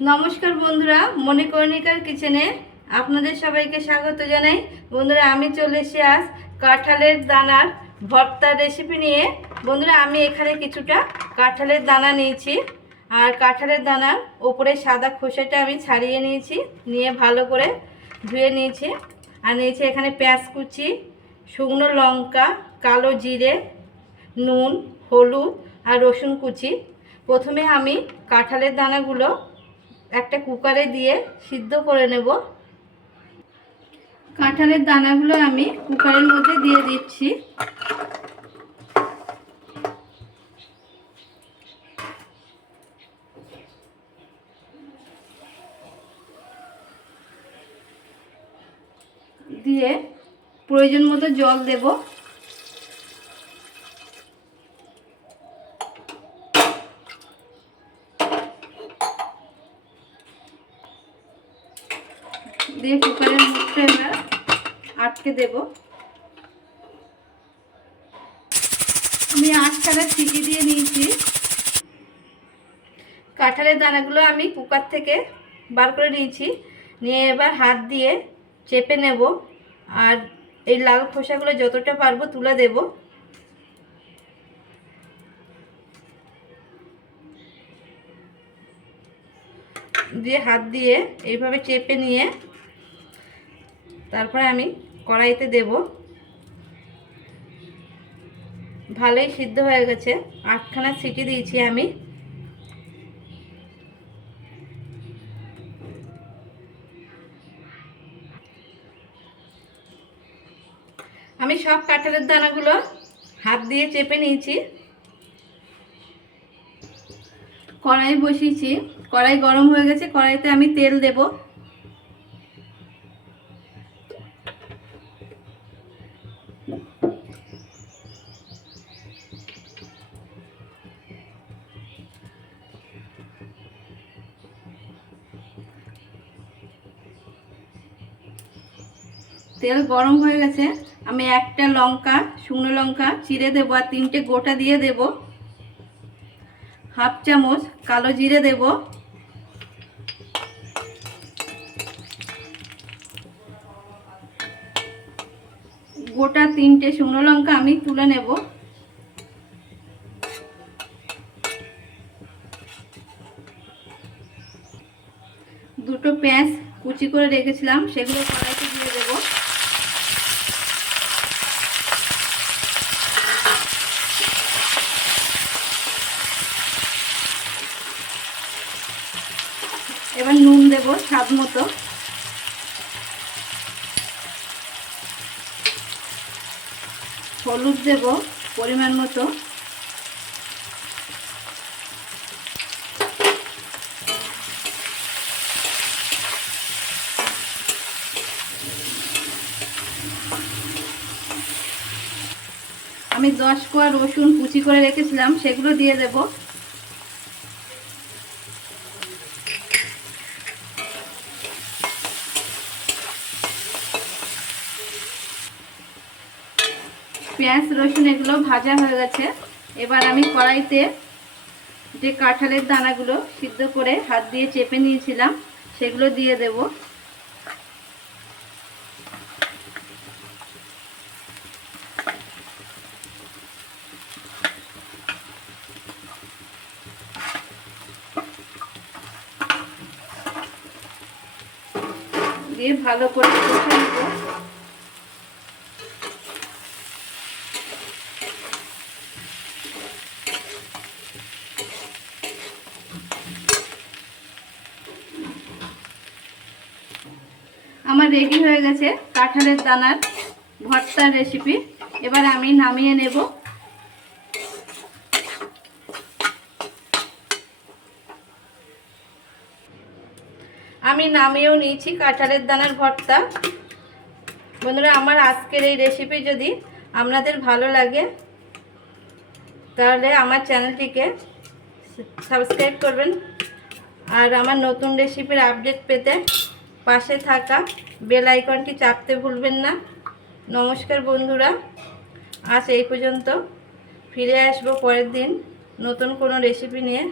নমস্কার বন্ধুরা, মণিকর্ণিকার কিচেনে আপনাদের সবাইকে স্বাগত জানাই। বন্ধুরা, আমি চলে এসেছি আজ কাঁঠালের দানার ভর্তা রেসিপি নিয়ে। বন্ধুরা, আমি এখানে কিছুটা কাঁঠালের দানা নিয়েছি, আর কাঁঠালের দানার ওপরে সাদা খোসাটা আমি ছাড়িয়ে নিয়েছি, নিয়ে ভালো করে ধুয়ে নিয়েছি। আর নিয়েছি এখানে পেঁয়াজ কুচি, শুকনো লঙ্কা, কালো জিরে, নুন, হলুদ আর রসুন কুচি। প্রথমে আমি কাঁঠালের দানাগুলো একটা কুকারে দিয়ে সিদ্ধ করে নেব। কাঁঠালের দানাগুলো আমি কুকারের মধ্যে দিয়ে দিচ্ছি। দিয়ে প্রয়োজন মতো জল দেব। দিয়ে কুকারের মুখটা এবার আটকে দেব। আমি 8টা সিটি দিয়ে নিয়েছি। কাঁঠালের দানাগুলো আমি কুকার থেকে বার করে নিয়েছি, নিয়ে এবার হাত দিয়ে চেপে নেব, আর এই লাল খোসাগুলো যতটা পারবো তুলে দেব। দিয়ে হাত দিয়ে এইভাবে চেপে নিয়ে তারপরে আমি কড়াইতে দেব। ভালোই সিদ্ধ হয়ে গেছে, 8খানা সিটি দিয়েছি আমি। আমি সব কাঁঠালের দানাগুলো হাত দিয়ে চেপে নিয়েছি। কড়াই বসিয়েছি, কড়াই গরম হয়ে গেছে, কড়াইতে আমি তেল দেব। তেল গরম হয়ে গেছে, আমি একটা লঙ্কা, শুকনো লঙ্কা চিড়ে দেবো, আর 3টে গোটা দিয়ে দেব। হাফ চামচ কালো জিরে দেব। গোটা 3টে শুকনো লঙ্কা আমি তুলে নেব। দুটো পেঁয়াজ কুচি করে রেখেছিলাম, সেগুলো কড়াইতে দিয়ে দেব। এবার নুন দেব স্বাদ মতো। হলুদ দেব পরিমাণ মতো। আমি 10 কোয়া রসুন কুচি করে রেখেছিলাম, সেগুলো দিয়ে দেব। পেঁয়াজ রসুন এগুলো ভাজা হয়ে গেছে। এবার আমি কড়াইতে যে কাঁঠালের দানাগুলো সিদ্ধ করে হাত দিয়ে চেপে নিয়েছিলাম, সেগুলো দিয়ে দেব। দিয়ে ভালো করে কষে নেব। আমার রেডি হয়ে গেছে কাঁঠালের দানার ভর্তার রেসিপি। এবার আমি নামিয়ে নেব। আমি নামিয়েও নিয়েছি কাঁঠালের দানার ভর্তা। বন্ধুরা, আমার আজকের এই রেসিপি যদি আপনাদের ভালো লাগে তাহলে আমার চ্যানেলটিকে সাবস্ক্রাইব করবেন, আর আমার নতুন রেসিপির আপডেট পেতে পাশে থাকা বেল আইকনটি চাপতে ভুলবেন না। নমস্কার বন্ধুরা, আজ এই পর্যন্ত। ফিরে আসবো পরের দিন নতুন কোনো রেসিপি নিয়ে।